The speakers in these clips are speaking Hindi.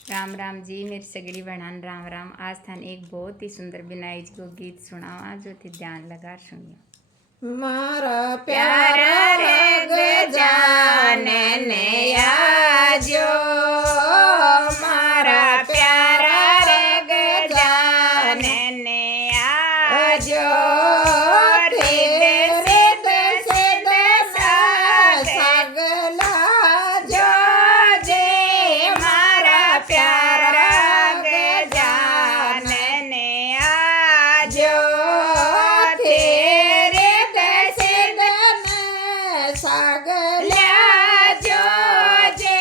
राम राम जी, मेरी सगड़ी बहन राम राम। आज थान एक बहुत ही सुंदर बिनाई जी को गीत सुनावा जो थी ध्यान लगा सुनियो। मारा प्यारा रे गजानन आजो, मारा प्यारा रे गजानन आजो, हृदय सिद्ध सगला जो जे मारा प्यारा गजानन आजो, तेरे सिदन सगला जो जे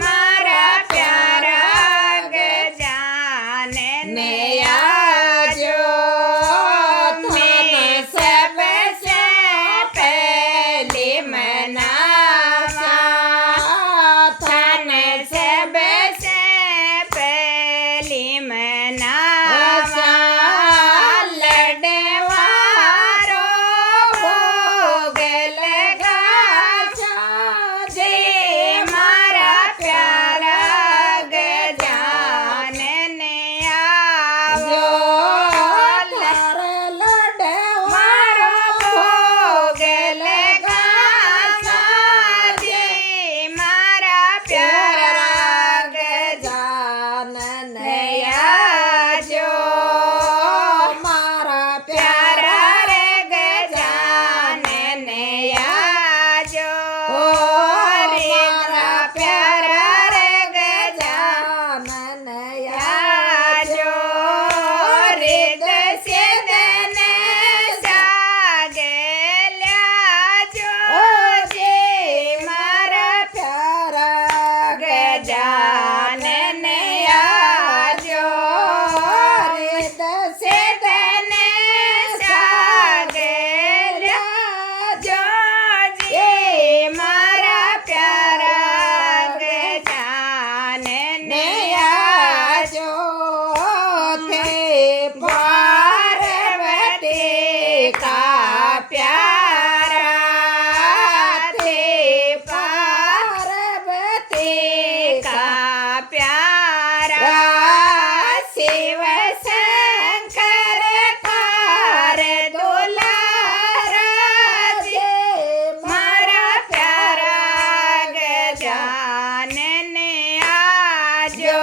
मारा प्यारा गजानन आजो, मैं सबसे पहले मनावा थान, सबसे पहले मनावा लडवारो भोग लगा जे मारा प्यारा गजानन आवो, मारो भोग लगा जे मारा प्यारा गजानन आजो, मारा प्यारा रे गजानन आजो, मारा प्यारा रे गजानन आजो, हृदय सिदन सागल्या जो जे मारा प्यारा गजानन आजो, हृदय सिदन सागल्या जो जे मारा प्यारा गजानन आजो, थे पार्वती का प्यारा थे, पार्वती का प्यारा शिव शंकर कार दुलारा जे मारा प्यारा गजानन आजो,